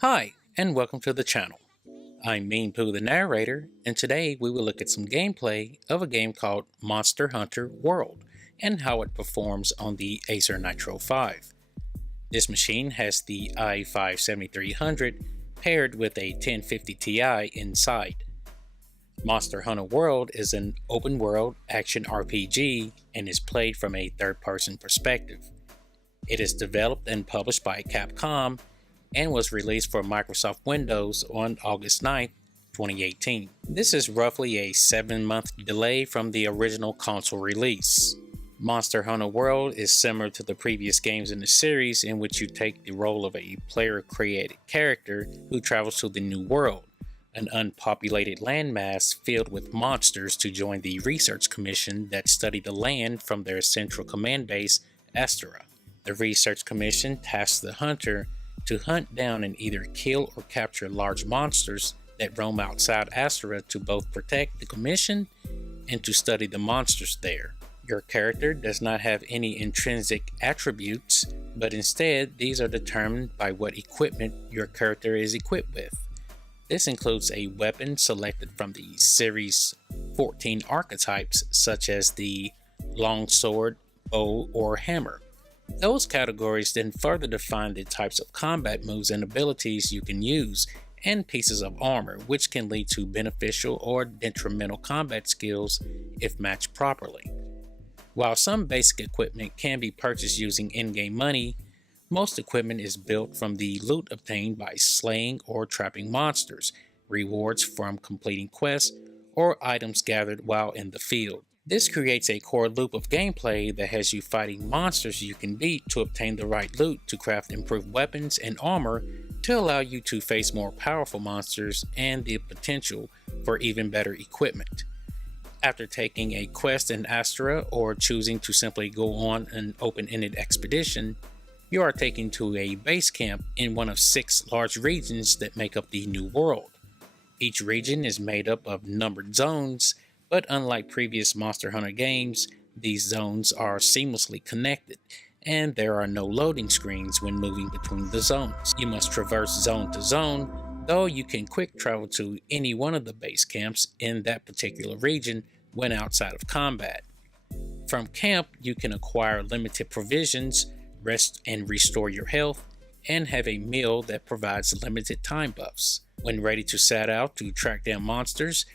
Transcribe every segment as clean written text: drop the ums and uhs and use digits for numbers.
Hi, and welcome to the channel. I'm Mean Pooh the narrator, and today we will look at some gameplay of a game called Monster Hunter World and how it performs on the Acer Nitro 5. This machine has the i5-7300 paired with a 1050 Ti inside. Monster Hunter World is an open world action RPG and is played from a third-person perspective. It is developed and published by Capcom and was released for Microsoft Windows on August 9, 2018. This is roughly a 7-month delay from the original console release. Monster Hunter World is similar to the previous games in the series, in which you take the role of a player-created character who travels to the New World, an unpopulated landmass filled with monsters, to join the research commission that study the land from their central command base, Astera. The research commission tasks the hunter to hunt down and either kill or capture large monsters that roam outside Astera to both protect the commission and to study the monsters there. Your character does not have any intrinsic attributes, but instead these are determined by what equipment your character is equipped with. This includes a weapon selected from the series' 14 archetypes, such as the longsword, bow, or hammer. Those categories then further define the types of combat moves and abilities you can use, and pieces of armor, which can lead to beneficial or detrimental combat skills if matched properly. While some basic equipment can be purchased using in-game money, most equipment is built from the loot obtained by slaying or trapping monsters, rewards from completing quests, or items gathered while in the field. This creates a core loop of gameplay that has you fighting monsters you can beat to obtain the right loot to craft improved weapons and armor to allow you to face more powerful monsters and the potential for even better equipment. After taking a quest in Astera or choosing to simply go on an open-ended expedition, you are taken to a base camp in one of 6 large regions that make up the New World. Each region is made up of numbered zones, but unlike previous Monster Hunter games, these zones are seamlessly connected, and there are no loading screens when moving between the zones. You must traverse zone to zone, though you can quick travel to any one of the base camps in that particular region when outside of combat. From camp, you can acquire limited provisions, rest and restore your health, and have a meal that provides limited time buffs. When ready to set out to track down monsters,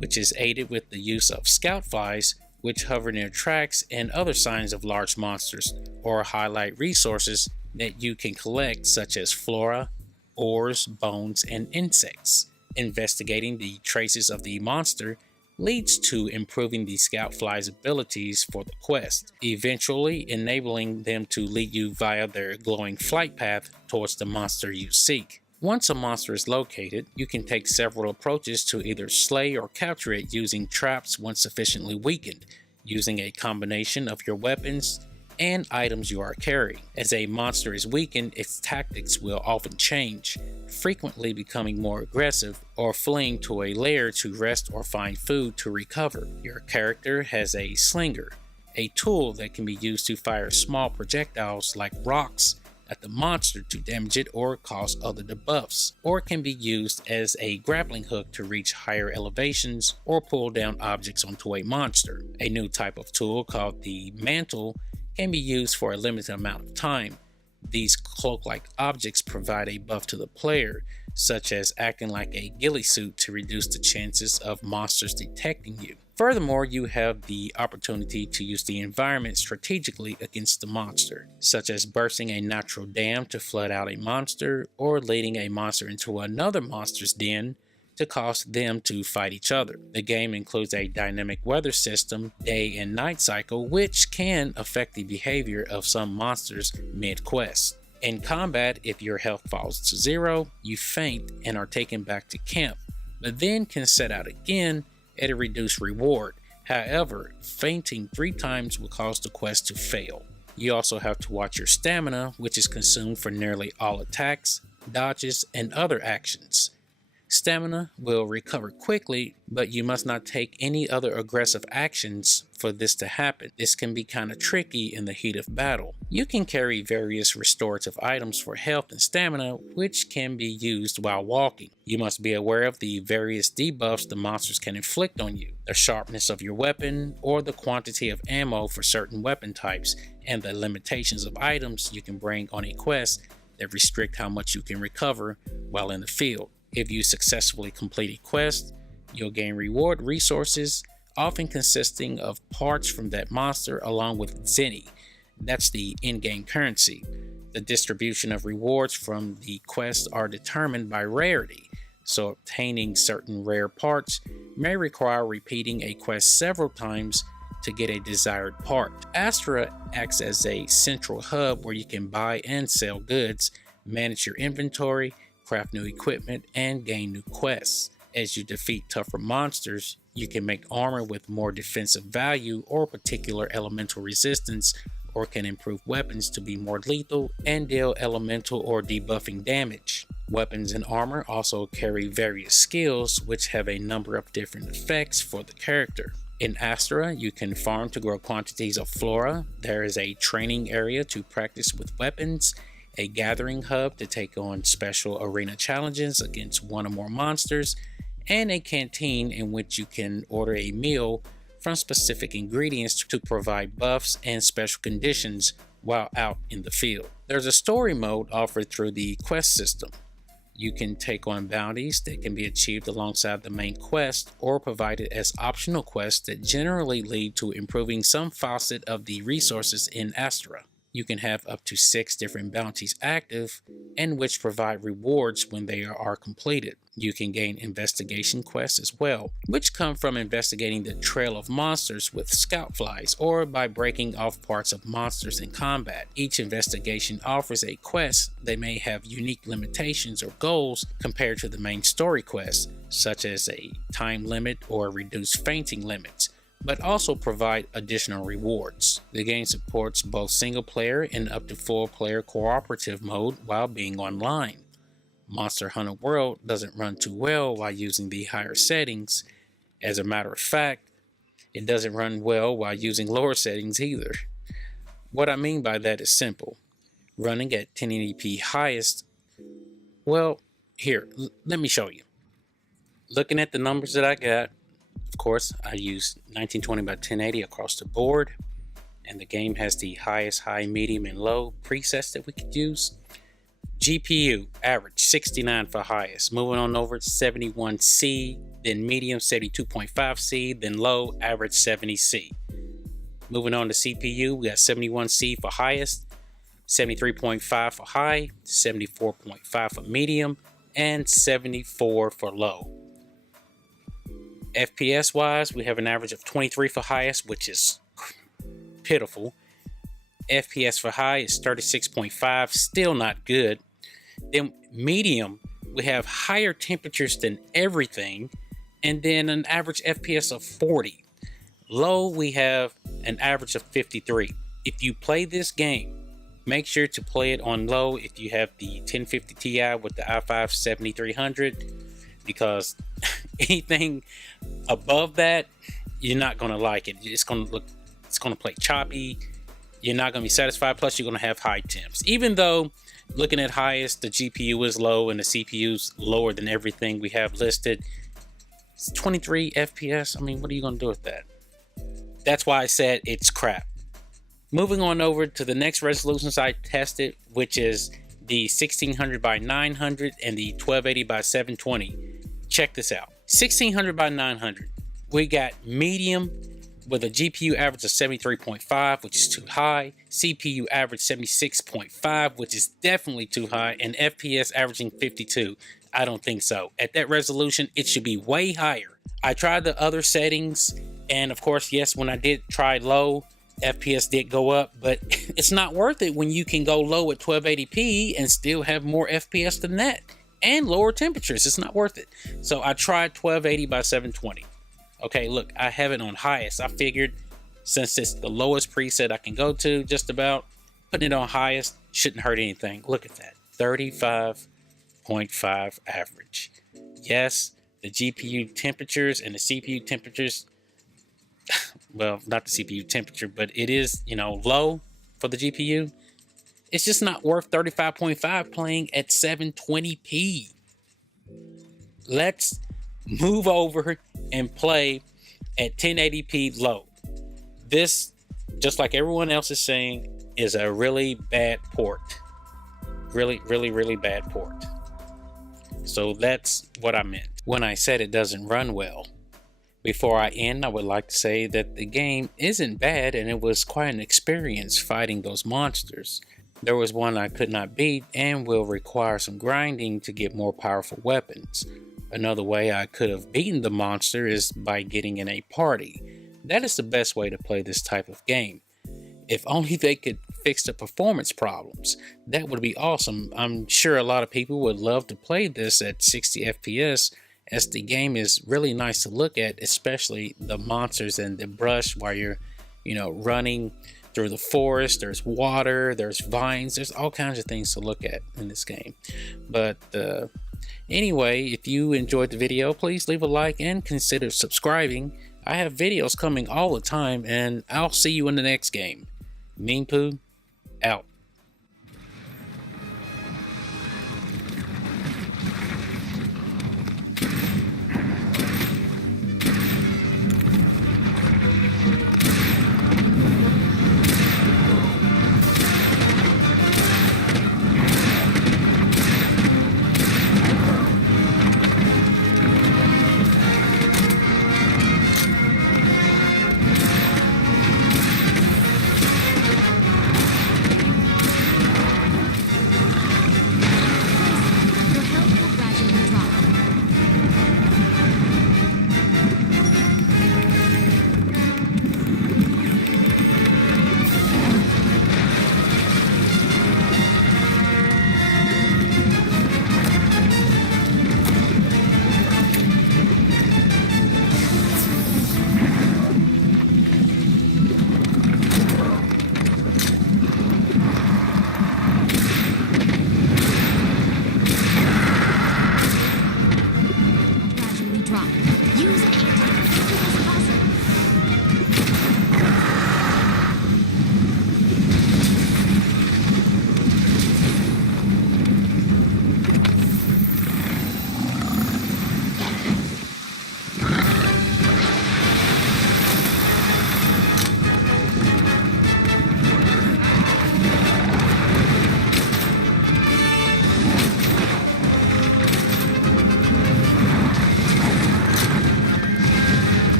which is aided with the use of scout flies, which hover near tracks and other signs of large monsters, or highlight resources that you can collect, such as flora, ores, bones, and insects. Investigating the traces of the monster leads to improving the scout fly's abilities for the quest, eventually enabling them to lead you via their glowing flight path towards the monster you seek. Once a monster is located, you can take several approaches to either slay or capture it using traps once sufficiently weakened, using a combination of your weapons and items you are carrying. As a monster is weakened, its tactics will often change, frequently becoming more aggressive or fleeing to a lair to rest or find food to recover. Your character has a slinger, a tool that can be used to fire small projectiles like rocks at the monster to damage it or cause other debuffs, or can be used as a grappling hook to reach higher elevations or pull down objects onto a monster. A new type of tool called the mantle can be used for a limited amount of time. These cloak-like objects provide a buff to the player, such as acting like a ghillie suit to reduce the chances of monsters detecting you. Furthermore, you have the opportunity to use the environment strategically against the monster, such as bursting a natural dam to flood out a monster, or leading a monster into another monster's den to cause them to fight each other. The game includes a dynamic weather system, day and night cycle, which can affect the behavior of some monsters mid-quest. In combat, if your health falls to 0, you faint and are taken back to camp, but then can set out again at a reduced reward. However, fainting 3 times will cause the quest to fail. You also have to watch your stamina, which is consumed for nearly all attacks, dodges, and other actions. Stamina will recover quickly, but you must not take any other aggressive actions for this to happen. This can be kind of tricky in the heat of battle. You can carry various restorative items for health and stamina, which can be used while walking. You must be aware of the various debuffs the monsters can inflict on you, the sharpness of your weapon, or the quantity of ammo for certain weapon types, and the limitations of items you can bring on a quest that restrict how much you can recover while in the field. If you successfully complete a quest, you'll gain reward resources, often consisting of parts from that monster along with zenny. That's the in-game currency. The distribution of rewards from the quests are determined by rarity, so obtaining certain rare parts may require repeating a quest several times to get a desired part. Astra acts as a central hub where you can buy and sell goods, manage your inventory, craft new equipment, and gain new quests. As you defeat tougher monsters, you can make armor with more defensive value or particular elemental resistance, or can improve weapons to be more lethal and deal elemental or debuffing damage. Weapons and armor also carry various skills which have a number of different effects for the character. In Astra, you can farm to grow quantities of flora. There is a training area to practice with weapons, a gathering hub to take on special arena challenges against one or more monsters, and a canteen in which you can order a meal from specific ingredients to provide buffs and special conditions while out in the field. There's a story mode offered through the quest system. You can take on bounties that can be achieved alongside the main quest or provided as optional quests that generally lead to improving some facet of the resources in Astra. You can have up to 6 different bounties active, and which provide rewards when they are completed. You can gain investigation quests as well, which come from investigating the trail of monsters with scout flies or by breaking off parts of monsters in combat. Each investigation offers a quest that may have unique limitations or goals compared to the main story quest, such as a time limit or reduced fainting limits, but also provide additional rewards. The game supports both single player and up to 4-player cooperative mode while being online. Monster Hunter World doesn't run too well while using the higher settings. As a matter of fact, it doesn't run well while using lower settings either. What I mean by that is simple. Running at 1080p highest, well, here, let me show you. Looking at the numbers that I got, of course, I use 1920 by 1080 across the board, and the game has the highest, high, medium, and low presets that we could use. GPU, average 69 for highest. Moving on over to 71C, then medium 72.5C, then low, average 70C. Moving on to CPU, we got 71C for highest, 73.5 for high, 74.5 for medium, and 74 for low. FPS wise, we have an average of 23 for highest, which is pitiful. FPS for high is 36.5, still not good. Then medium, we have higher temperatures than everything, and then an average FPS of 40. Low, we have an average of 53. If you play this game, make sure to play it on low if you have the 1050 Ti with the i5 7300, because anything above that, you're not going to like it. It's going to play choppy. You're not going to be satisfied. Plus, you're going to have high temps. Even though looking at highest, the GPU is low and the CPU is lower than everything we have listed. It's 23 FPS. I mean, what are you going to do with that? That's why I said it's crap. Moving on over to the next resolutions I tested, which is the 1600 by 900 and the 1280 by 720. Check this out. 1600 by 900. We got medium with a GPU average of 73.5, which is too high. CPU average 76.5, which is definitely too high. And FPS averaging 52. I don't think so. At that resolution, it should be way higher. I tried the other settings, and of course, yes, when I did try low, FPS did go up, but it's not worth it when you can go low at 1280p and still have more FPS than that. And lower temperatures, it's not worth it. So I tried 1280 by 720. Okay, look, I have it on highest. I figured since it's the lowest preset I can go to, just about, putting it on highest shouldn't hurt anything. Look at that, 35.2 35.5 average. Yes, the GPU temperatures and the CPU temperatures, well, not the CPU temperature, but it is, low for the GPU. It's just not worth 35.5 playing at 720p. Let's move over and play at 1080p low. This, just like everyone else is saying, is a really bad port. Really, really, really bad port. So that's what I meant when I said it doesn't run well. Before I end, I would like to say that the game isn't bad and it was quite an experience fighting those monsters. There was one I could not beat and will require some grinding to get more powerful weapons. Another way I could have beaten the monster is by getting in a party. That is the best way to play this type of game. If only they could fix the performance problems, that would be awesome. I'm sure a lot of people would love to play this at 60 FPS, as the game is really nice to look at, especially the monsters and the brush while you're, running through the forest. There's water, there's vines, there's all kinds of things to look at in this game. But anyway, if you enjoyed the video, please leave a like and consider subscribing. I have videos coming all the time, and I'll see you in the next game. Mean Poo, out.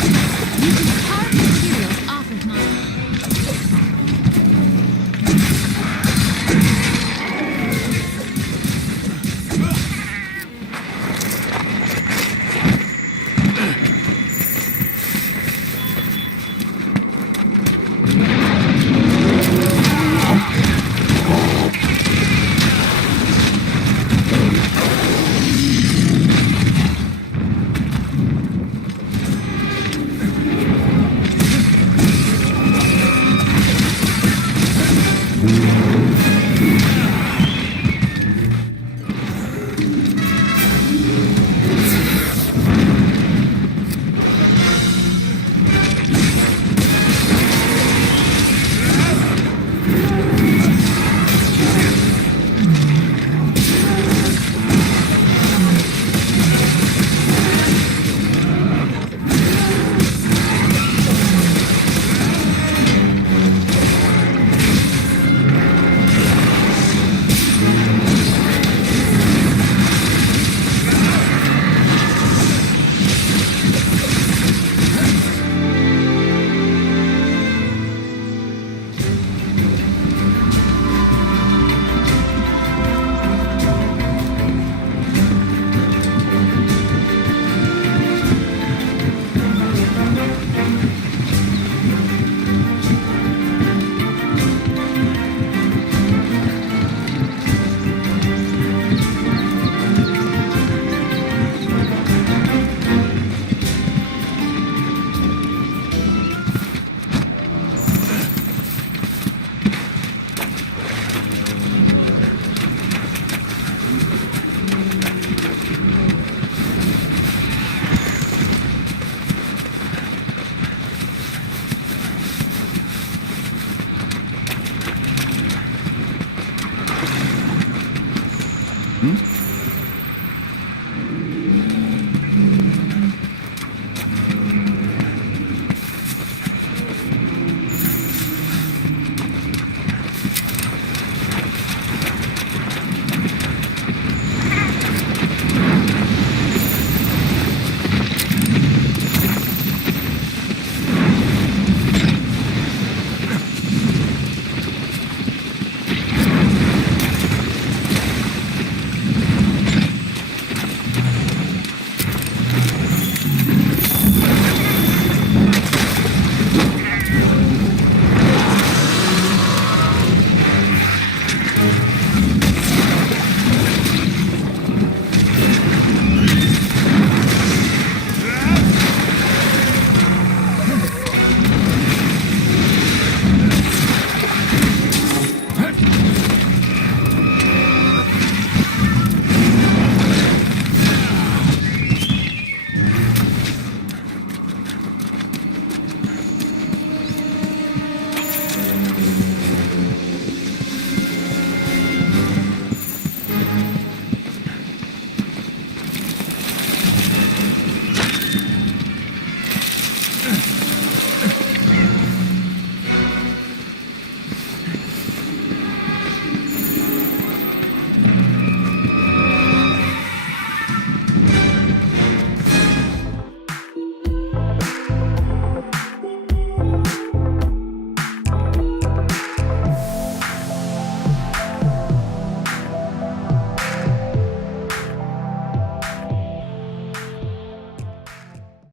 You can